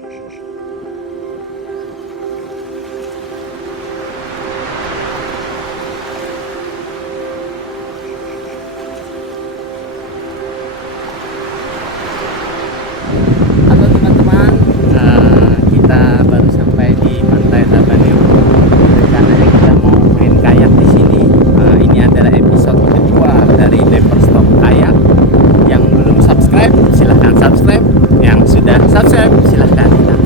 Halo teman-teman, kita baru sampai di Pantai Tabaneum. Rencananya kita mau main kayak di sini. Ini adalah episode kedua dari Lever Stop Kayak. Yang belum subscribe silahkan subscribe, yang sudah subscribe silahkan like.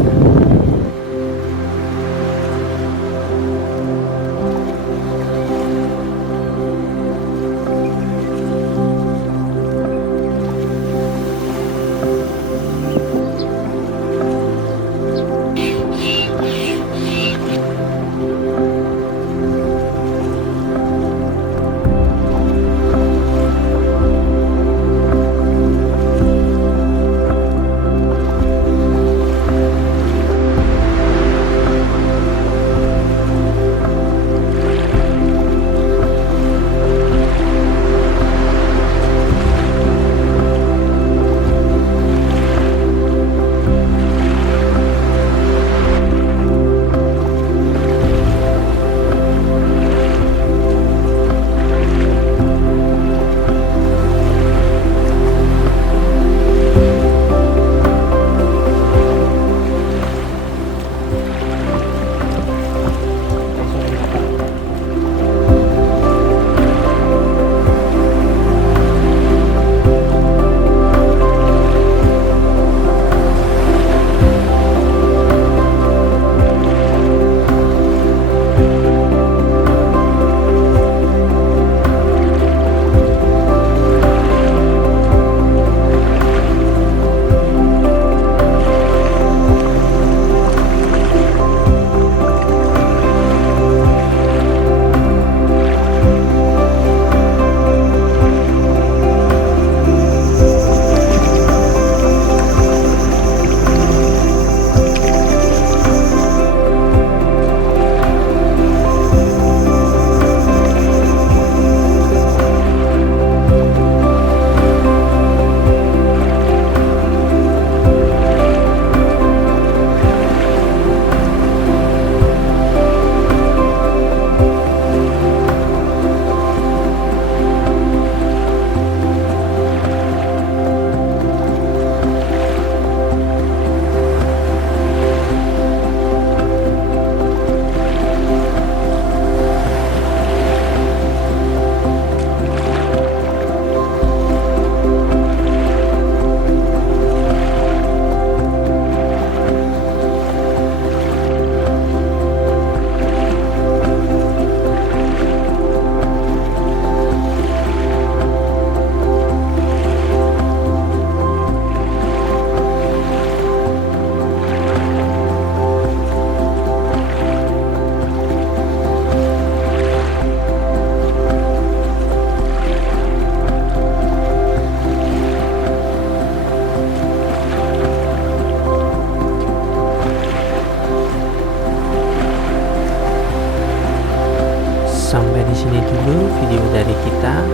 Sampai di sini dulu video dari kita.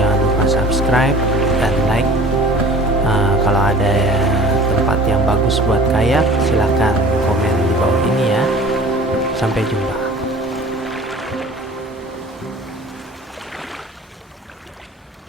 Jangan lupa subscribe dan like. Kalau ada tempat yang bagus buat kayak, silahkan komen di bawah ini ya. Sampai jumpa.